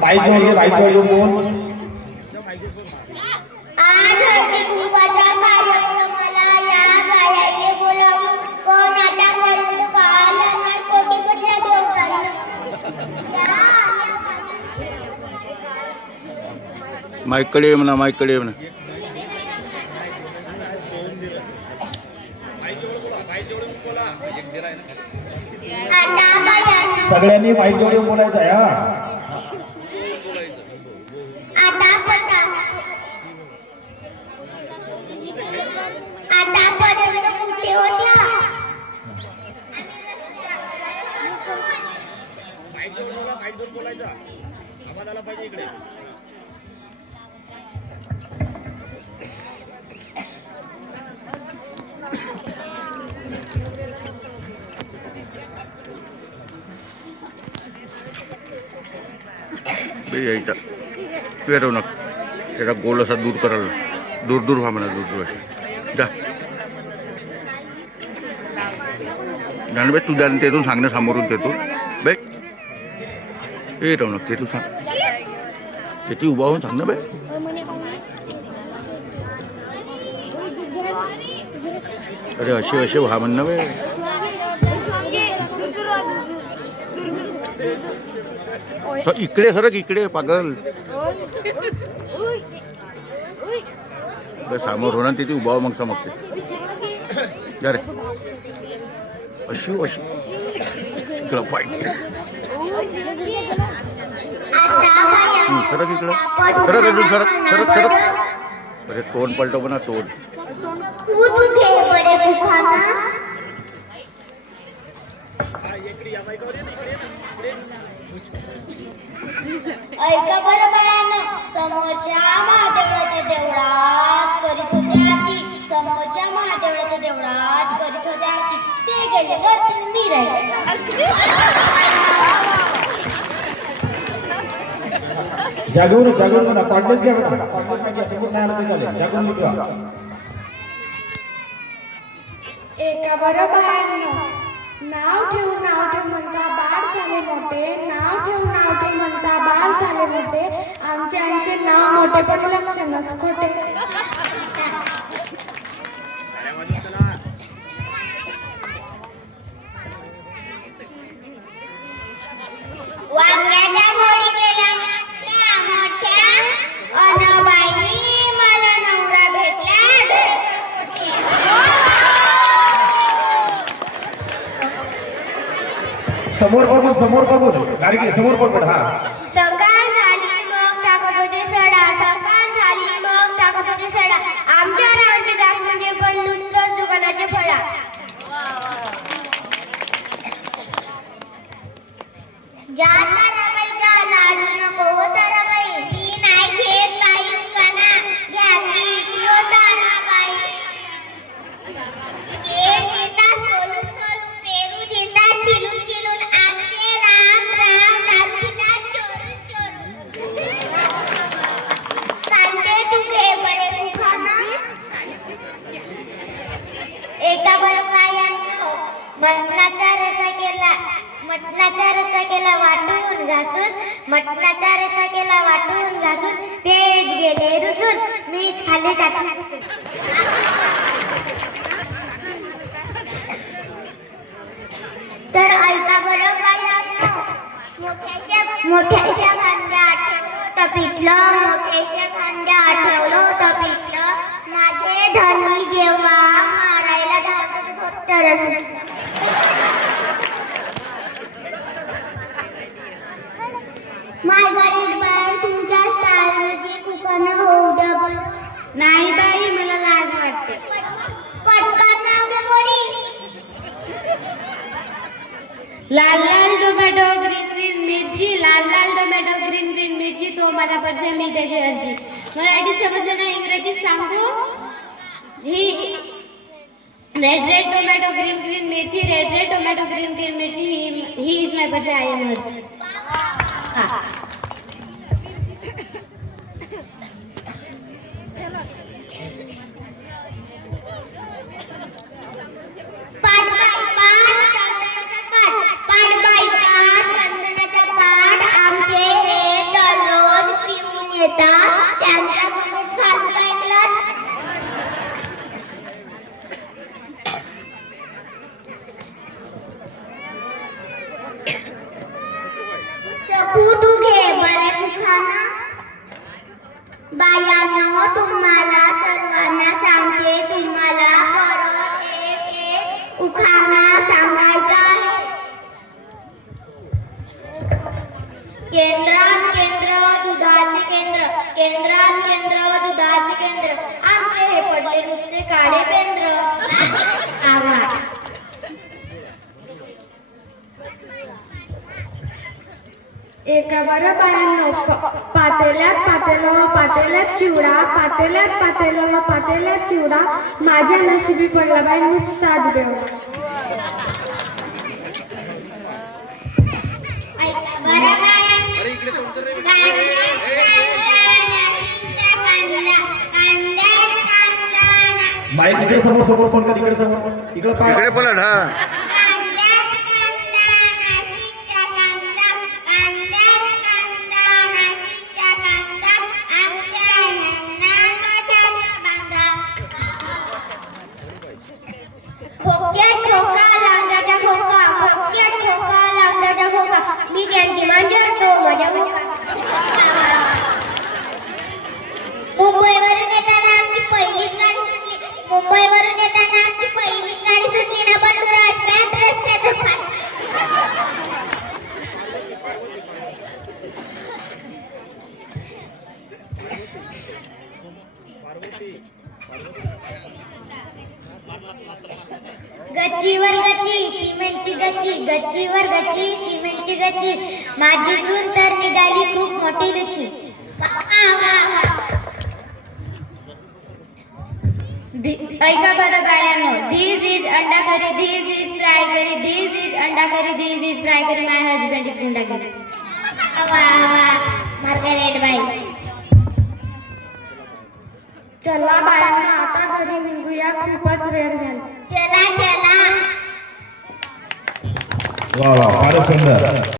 Mic चाहिए phone. आज हळदी कुंकवाच्या कार्यक्रमाला या बायाने बोलावलं, पण आतापर्यंत बाळाला नाही कोणी कुठल्या देवताला. माईकडे ये म्हणा, माईकडे ये म्हणा. सगळ्यांनी माईक जोडून बोलायचं आहे हा. आतापर्यंत कुठे होत्या? माईक जोडून बोलायचा आवाज आला पाहिजे इकडे. यायचा पेरवणक त्याचा गोल असा दूर करायला, दूर दूर व्हा म्हणा, दूर दूर असे जा जाण बाई. तू जाण तेथून सांगणं समोरून तेथून बाई. हे रवणक तेथून सांग, तेथे उभा होऊन सांग ना बाई. अरे असे असे व्हा म्हण ना बाई. इकडे सरक, इकडे पागल. समोर होणार तिथे उभा मग समजते. अरे अशी अशी इकडं पाहिजे. सरक इकडं, सरक अजून, सरक सरक सरक. अरे तोंड पलटव ना, तोंड. ऐका बरं बाळांनो, समोरच्या महादेवाच्या देवळात करीत होते आरती, समोरच्या महादेवाच्या देवळात करीत होते आरती. ते गेले वरती, मी राहिले. जागून म्हणा, कॉन्टॅक्ट घ्या म्हणा, कॉन्टॅक्ट घ्या. समोर नाही आलं ते चालेल, जागून घ्या. एका बरं बाळांनो, नाव ठेवू म्हणता बाळ झाले मोठे, नाव ठेवू म्हणता बाळ झाले मोठे, आमचे नाव मोठे पण लक्ष नस खोटे. वांग्याच्या मोडी गेल्या मोठ्या मोठ्या, अन बाई मला नवरा भेटला. समोर बघून गाडी समोर बघ. हा सकाळ झाली मग टाकत होते सडा, सकाळ झाली मग टाकत होते सडा. आमच्या रावचे दास म्हणजे पण नुसतंच दुकानाचे फळा. जा ताराबाई जा, लाजू नको हो ताराबाई, मी नाही घेत बाई दुकाना, घ्या की हो ताराबाई. केळ देता सोलून सोलून, पेरू देता चिलून चिलून, आमचे राम दाखविता चोरून चोरून. सांगते तू घे बरे दुकाना. एका बरं बायांनो, मटणाचा रसा केला वाटून घासून, मटणाचा रसा केला वाटून घासून, तेच गेले रुसून, मीच खाल्ले चाटून. तर ऐका बरं बायांनो, मोठ्याशा भांड्यात ठेवलं होतं पिठलं, मोठ्याशा भांड्यात ठेवलं होतं पिठलं, माझे धनी जेव्हा मारायला धावत होते तर माय बाई तुमच्या स्टारवरची कुकानं होऊ द्या. नाही बाई, मला लाज वाटते. पटकन नाव दे कोणी. लाल लाल टोमॅटो, ग्रीन ग्रीन मिरची, लाल लाल टोमॅटो, ग्रीन ग्रीन मिरची, तो माझा पर्से, मी त्याची अर्जी. मराठी समजलं ना, इंग्रजीत सांगू. ही red red tomato, green green mirchi, red red tomato, green green mirchi, he is my purse, I am अर्जी. हा पाठ बाई पाठ, चंदनाचा पाठ, आमचे हे त्यांच्या मम्मीत फालतू ऐकलं. सपू तू घे बरे उखाणा. बायांनो तुम्हाला सर्वांना सांगते, तुम्हाला परत एक उखाणा सांगायचा आहे. केंद्रात केंद्र दुधाचे केंद्र, केंद्रात केंद्र दुधाचे केंद्र, आमचे हे पडले नुसते काळे पेंद्र. आवाज. एका बरं बायांनो पातेल्यात पातेल्यात चिवडा, पातेल्यात चिवडा, माझ्या नशिबी पडला बाई नुसताच बेवडा. ऐका बरं बायांनो, माईक इकडे समोर फोन कर, इकडे समोर, इकडे पाय. इकडे बोला ना. खोक्यात खोका लाकडाचा खोका, खोक्यात खोका लाकडाचा खोका, मी त्यांची मांजरतो माझ्या खोका. मुंबईवरून येताना आमची पहिलीच गाडी सुटली, मुंबईवरून येताना आमची पहिलीच गाडी सुटली ना, बंडुराज पॅन्ट रस्त्याचं फाट. गच्चीवर गच्ची सिमेंटची गच्ची, गच्चीवर गच्ची सिमेंटची गच्ची, माझी सून तर निघाली खूप मोठी लची. ऐका बरं बायांनो, this is anda curry, this is fry curry, this is anda curry, this is fry curry, my husband is goonda curry. Margaret बाई. चला बायांना आता घरी निघूया, खूपच वेळ झाला. चला चला. वा वा, फारच सुंदर.